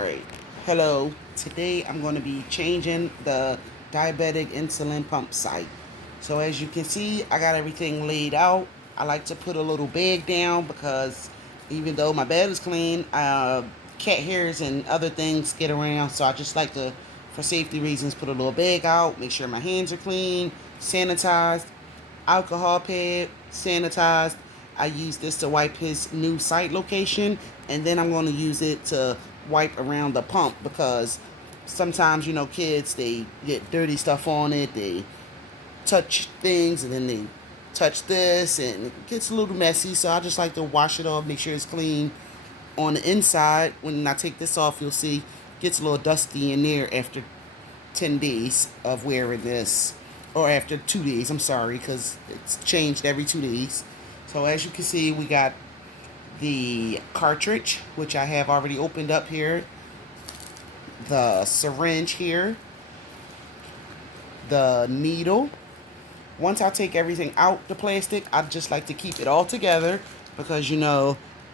Alright, hello. Today I'm going to be changing the diabetic insulin pump site. So as you can see, I got everything laid out. I like to put a little bag down because even though my bed is clean, cat hairs and other things get around. So I just like to, for safety reasons, put a little bag out, make sure my hands are clean, sanitized, alcohol pad, sanitized. I use this to wipe his new site location, and then I'm going to use it to wipe around the pump because sometimes, kids, they get dirty stuff on it, they touch things, and then they touch this, and it gets a little messy. So I just like to wash it off, make sure it's clean on the inside. When I take this off, you'll see it gets a little dusty in there after 10 days of wearing this, or after 2 days, I'm sorry, because it's changed every 2 days. So as you can see, we got the cartridge, which I have already opened up here, the syringe here, the needle. Once I take everything out the plastic, I just like to keep it all together because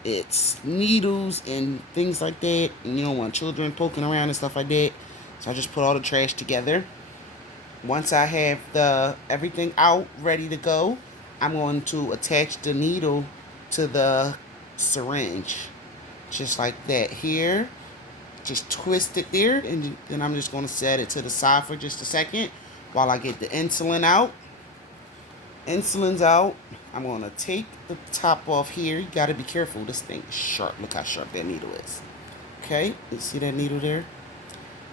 it's needles and things like that, and you don't want children poking around and stuff like that. So I just put all the trash together. Once I have everything out ready to go, I'm going to attach the needle to the syringe, just like that here. Just twist it there, and then I'm just going to set it to the side for just a second while I get the insulin out. Insulin's out. I'm going to take the top off here. You got to be careful. This thing is sharp. Look how sharp that needle is. Okay, you see that needle there?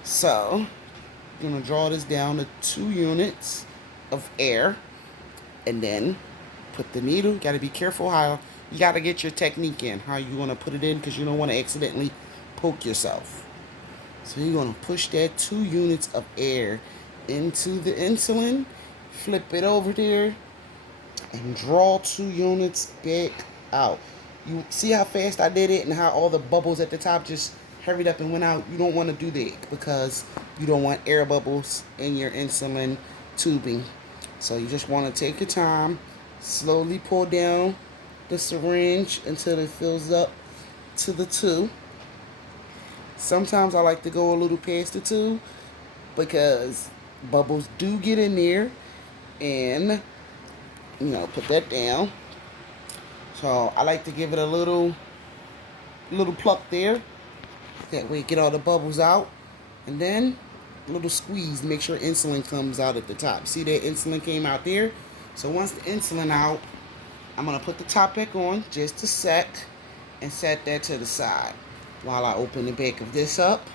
So I'm going to draw this down to 2 units of air, and then put the needle. Got to be careful how you got to get your technique in, how you want to put it in, because you don't want to accidentally poke yourself. So you're going to push that 2 units of air into the insulin, flip it over there, and draw 2 units back out. You see how fast I did it and how all the bubbles at the top just hurried up and went out? You don't want to do that because you don't want air bubbles in your insulin tubing. So you just want to take your time, slowly pull down the syringe until it fills up to the 2. Sometimes I like to go a little past the 2 because bubbles do get in there, and put that down. So I like to give it a little pluck there. That way get all the bubbles out, and then a little squeeze, make sure insulin comes out at the top. See that insulin came out there? So once the insulin out, I'm going to put the top back on just a sec and set that to the side while I open the back of this up.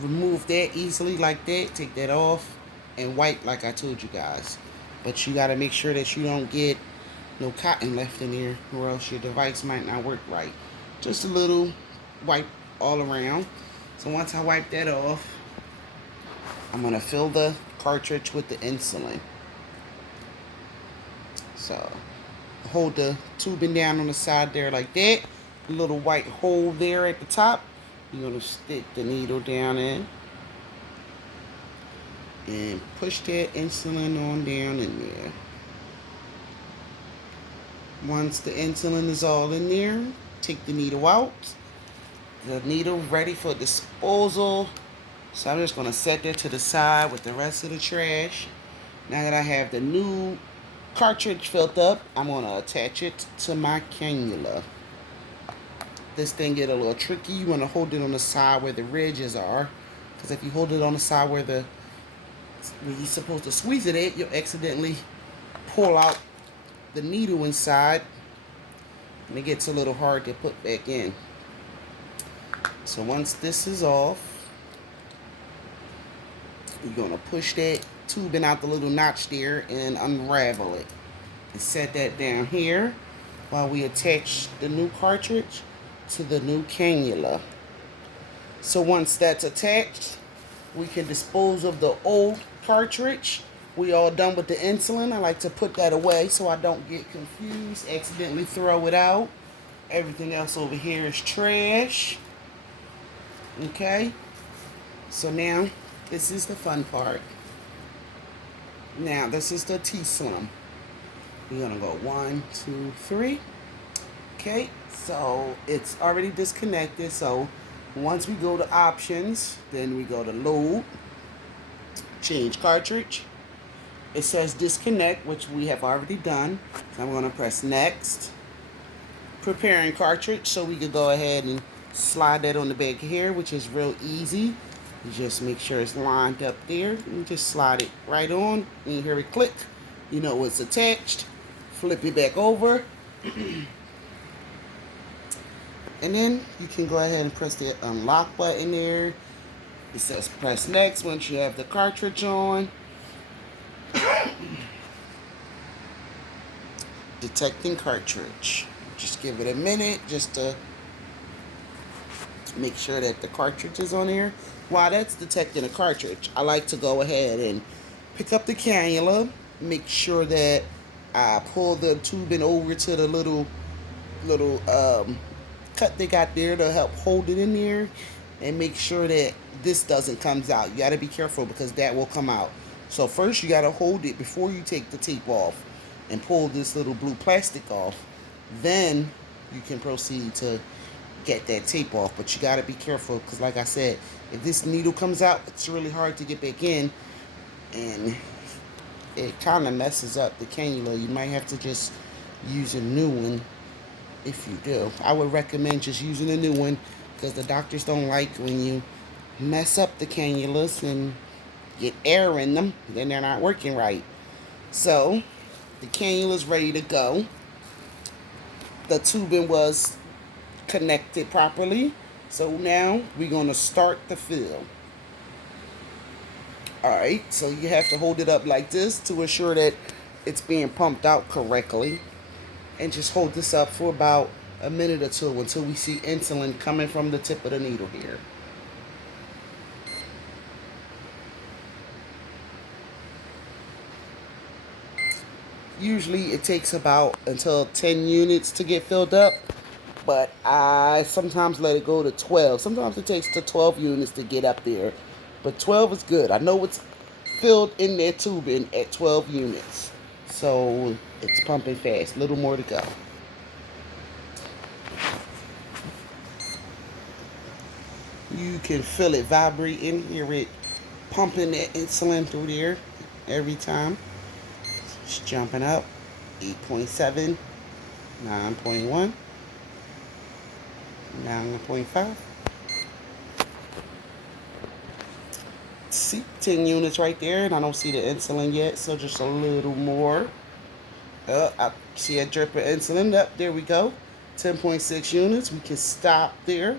Remove that easily like that, take that off, and wipe like I told you guys. But you got to make sure that you don't get no cotton left in there, or else your device might not work right. Just a little wipe all around. So once I wipe that off, I'm going to fill the cartridge with the insulin. So hold the tubing down on the side there like that. A little white hole there at the top. You're going to stick the needle down in and push that insulin on down in there. Once the insulin is all in there, take the needle out. The needle ready for disposal. So I'm just going to set that to the side with the rest of the trash. Now that I have the new cartridge filled up, I'm going to attach it to my cannula. This thing get a little tricky. You want to hold it on the side where the ridges are, because if you hold it on the side where you're supposed to squeeze it at, you'll accidentally pull out the needle inside, and it gets a little hard to put back in. So once this is off, you're going to push that tubing out the little notch there and unravel it. And set that down here while we attach the new cartridge to the new cannula. So once that's attached, we can dispose of the old cartridge. We all done with the insulin. I like to put that away so I don't get confused, accidentally throw it out. Everything else over here is trash. Okay, so now this is the fun part. Now this is the Tslim. We're gonna go 1, 2, 3. Okay, so it's already disconnected, so Once we go to options, then we go to load, change cartridge. It says disconnect, which we have already done. So I'm going to press next. Preparing cartridge, so we could go ahead and slide that on the back here, which is real easy. You just make sure it's lined up there and just slide it right on. And you hear it click. You know it's attached. Flip it back over. And then you can go ahead and press the unlock button there. It says press next once you have the cartridge on. Detecting cartridge. Just give it a minute just to make sure that the cartridge is on here. While that's detecting a cartridge, I like to go ahead and pick up the cannula, make sure that I pull the tubing over to the little cut they got there to help hold it in there, and make sure that this doesn't come out. You got to be careful because that will come out. So first you got to hold it before you take the tape off and pull this little blue plastic off. Then you can proceed to get that tape off, but you got to be careful because like I said, if this needle comes out, it's really hard to get back in, and it kind of messes up the cannula. You might have to just use a new one. If you do, I would recommend just using a new one because the doctors don't like when you mess up the cannulas and get air in them, then they're not working right. So the cannula's ready to go. The tubing was connected properly. So now we're going to start the fill. Alright, so you have to hold it up like this to ensure that it's being pumped out correctly. And just hold this up for about a minute or two until we see insulin coming from the tip of the needle here. Usually it takes about until 10 units to get filled up, but I sometimes let it go to 12. Sometimes it takes to 12 units to get up there, but 12 is good. I know it's filled in their tubing at 12 units, so it's pumping fast. A little more to go. You can feel it vibrating, hear it pumping that insulin through there every time. It's jumping up. 8.7, 9.1, 9.5. See, 10 units right there, and I don't see the insulin yet, so just a little more. I see a drip of insulin. Up there we go. 10.6 units. We can stop there.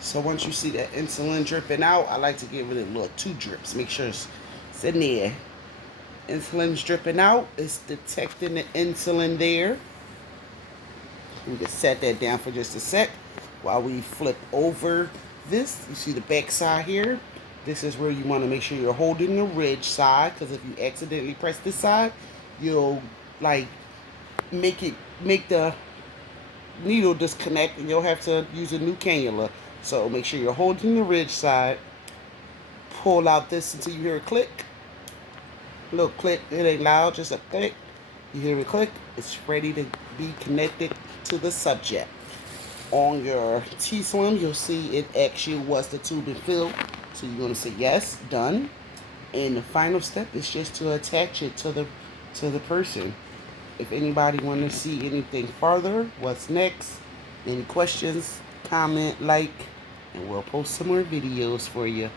So once you see that insulin dripping out, I like to give it a little 2 drips. Make sure it's in there. Insulin's dripping out. It's detecting the insulin there. We can set that down for just a sec while we flip over this. You see the back side here. This is where you want to make sure you're holding the ridge side, because if you accidentally press this side, you'll like make the needle disconnect and you'll have to use a new cannula. So make sure you're holding the ridge side. Pull out this until you hear a click. A little click. It ain't loud, just a click. You hear a click. It's ready to be connected to the subject. On your Tslim, you'll see it actually was the tubing filled. So you're going to say yes, done. And the final step is just to attach it to the person. If anybody want to see anything further, what's next, any questions, comment, like, and we'll post some more videos for you.